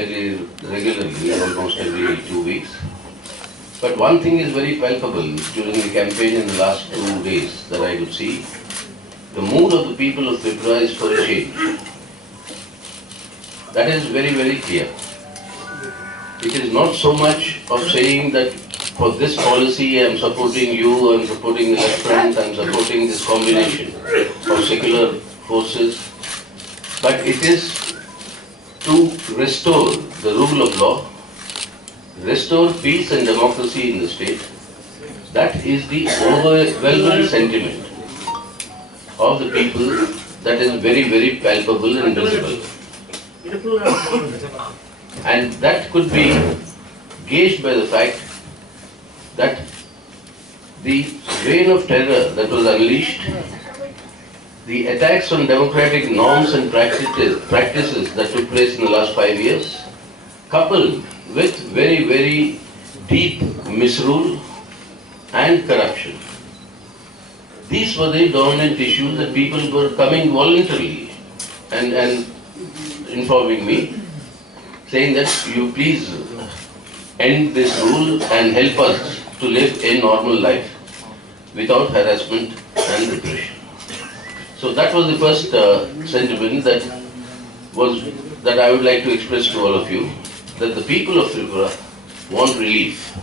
fairly regularly, almost every 2 weeks. But one thing is very palpable during the campaign in the last 2 days that I could see. The mood of the people of Tripura is for a change. That is very, very clear. It is not so much of saying that for this policy I am supporting you, I am supporting the left front, I am supporting this combination of secular forces, but it is to restore the rule of law, restore peace and democracy in the state. That is the overwhelming sentiment of the people that is very, very palpable and visible. And that could be gauged by the fact that the reign of terror that was unleashed, the attacks on democratic norms and practices that took place in the last 5 years, coupled with very, very deep misrule and corruption. These were the dominant issues that people were coming voluntarily and informing me, saying that you please end this rule and help us to live a normal life without harassment and repression. So that was the first sentiment that I would like to express to all of you, that the people of Tripura want relief.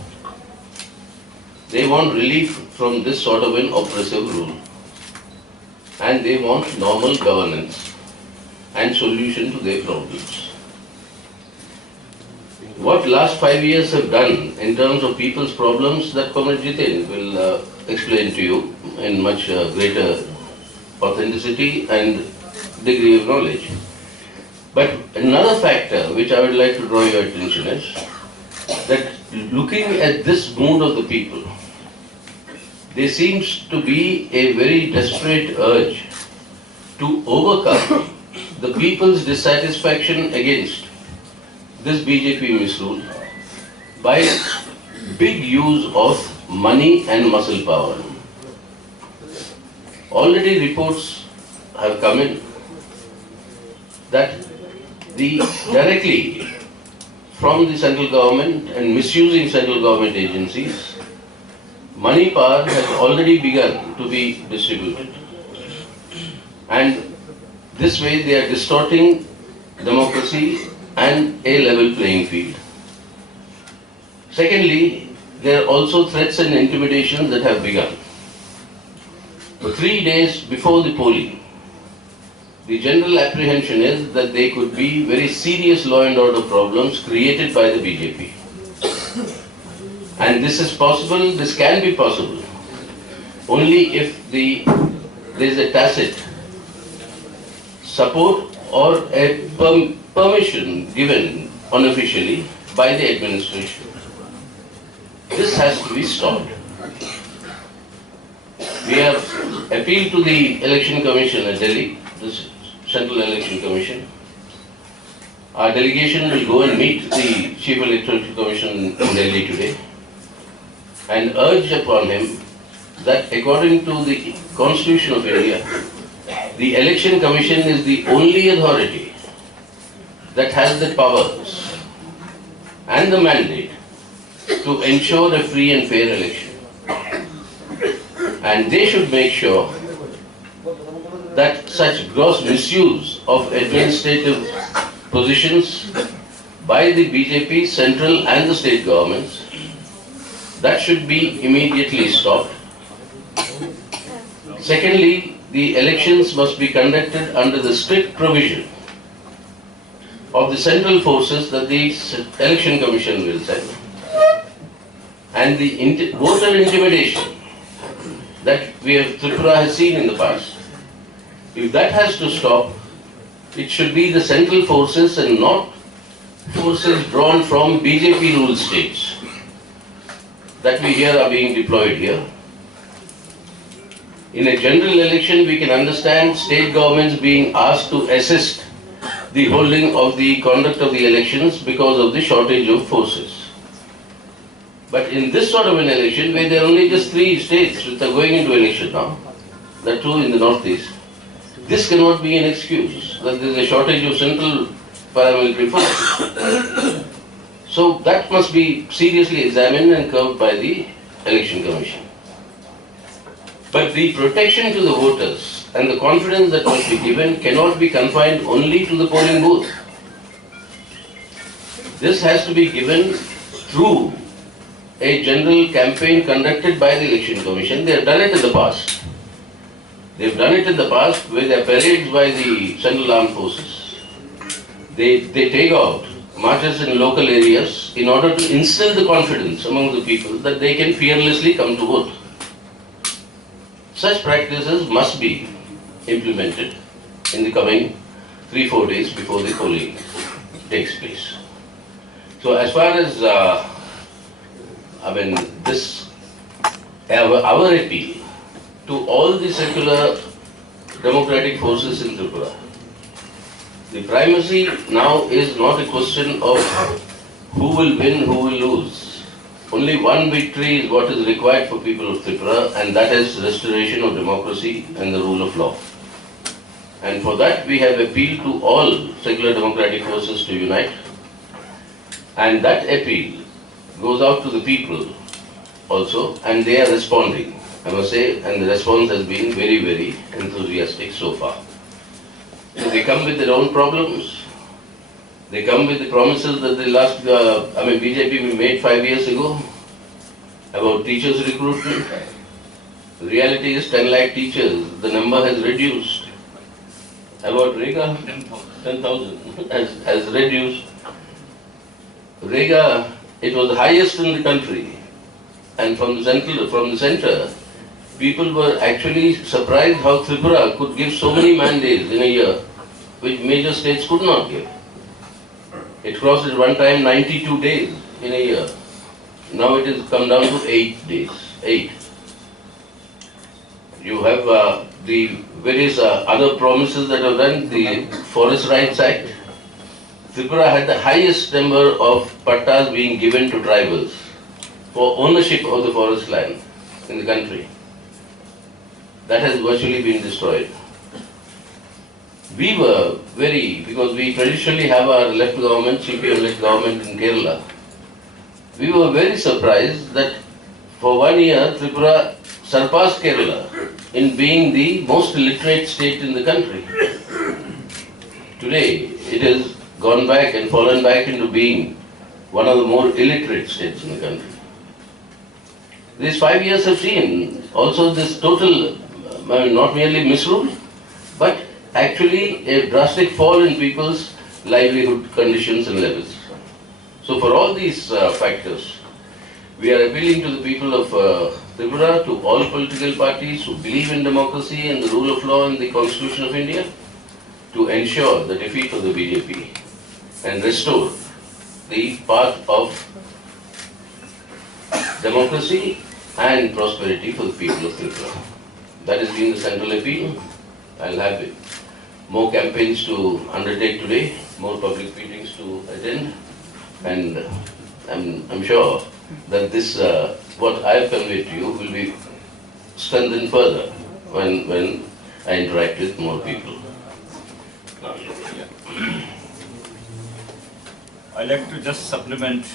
They want relief from this sort of an oppressive rule. And they want normal governance and solution to their problems. What last 5 years have done in terms of people's problems, that Comrade Jiten will explain to you in much greater authenticity and degree of knowledge. But another factor which I would like to draw your attention is that looking at this mood of the people, there seems to be a very desperate urge to overcome the people's dissatisfaction against this BJP misrule by big use of money and muscle power. Already reports have come in that directly from the central government and misusing central government agencies, money power has already begun to be distributed. And this way they are distorting democracy and a level playing field. Secondly, there are also threats and intimidations that have begun. For 3 days before the polling, the general apprehension is that there could be very serious law and order problems created by the BJP. And this is possible, this can be possible, only if there is a tacit support or a permission given unofficially by the administration. This has to be stopped. We have appealed to the Election Commission at Delhi, the Central Election Commission. Our delegation will go and meet the Chief Electoral Commission in Delhi today and urge upon him that according to the Constitution of India, the Election Commission is the only authority that has the powers and the mandate to ensure a free and fair election. And they should make sure that such gross misuse of administrative positions by the BJP, central and the state governments, that should be immediately stopped. Secondly, the elections must be conducted under the strict provision of the central forces that the Election Commission will set. And the voter intimidation that Tripura has seen in the past, if that has to stop, it should be the central forces and not forces drawn from BJP ruled states that we hear are being deployed here. In a general election, we can understand state governments being asked to assist the holding of the conduct of the elections because of the shortage of forces. But in this sort of an election, where there are only just 3 states which are going into election now, that too in the northeast, this cannot be an excuse that there is a shortage of central paramilitary forces. So that must be seriously examined and curbed by the Election Commission. But the protection to the voters and the confidence that must be given cannot be confined only to the polling booth. This has to be given through a general campaign conducted by the Election Commission. They have done it in the past. They have done it in the past with their parades by the Central Armed Forces. They take out marches in local areas in order to instill the confidence among the people that they can fearlessly come to vote. Such practices must be implemented in the coming 3-4 days before the polling takes place. So as far as our appeal to all the secular democratic forces in Tripura, the primacy now is not a question of who will win, who will lose. Only one victory is what is required for people of Tripura, and that is restoration of democracy and the rule of law. And for that we have appealed to all secular democratic forces to unite. And that appeal goes out to the people also, and they are responding, I must say, and the response has been very, very enthusiastic so far. So they come with their own problems. They come with the promises that the BJP made 5 years ago about teachers recruitment. The reality is 10 lakh teachers, the number has reduced. About Rega, 10,000 has reduced. Rega, it was the highest in the country, and from the center, people were actually surprised how Tripura could give so many mandates in a year, which major states could not give. It crossed at one time 92 days in a year. Now it has come down to 8 days. 8. You have the various other promises that are done, the Forest Rights Act. Tripura had the highest number of pattas being given to tribals for ownership of the forest land in the country. That has virtually been destroyed. We were because we traditionally have our left government, CPM-led government in Kerala. We were very surprised that for 1 year Tripura surpassed Kerala in being the most literate state in the country. Today it has gone back and fallen back into being one of the more illiterate states in the country. These 5 years have seen also this total, not merely misrule, but actually a drastic fall in people's livelihood conditions and levels. So for all these factors, we are appealing to the people of Tripura, to all political parties who believe in democracy and the rule of law and the Constitution of India, to ensure the defeat of the BJP and restore the path of democracy and prosperity for the people of Tripura. That has been the central appeal. I'll have more campaigns to undertake today, more public meetings to attend, and I'm sure that this, what I have conveyed to you, will be strengthened further when I interact with more people. I'd like to just supplement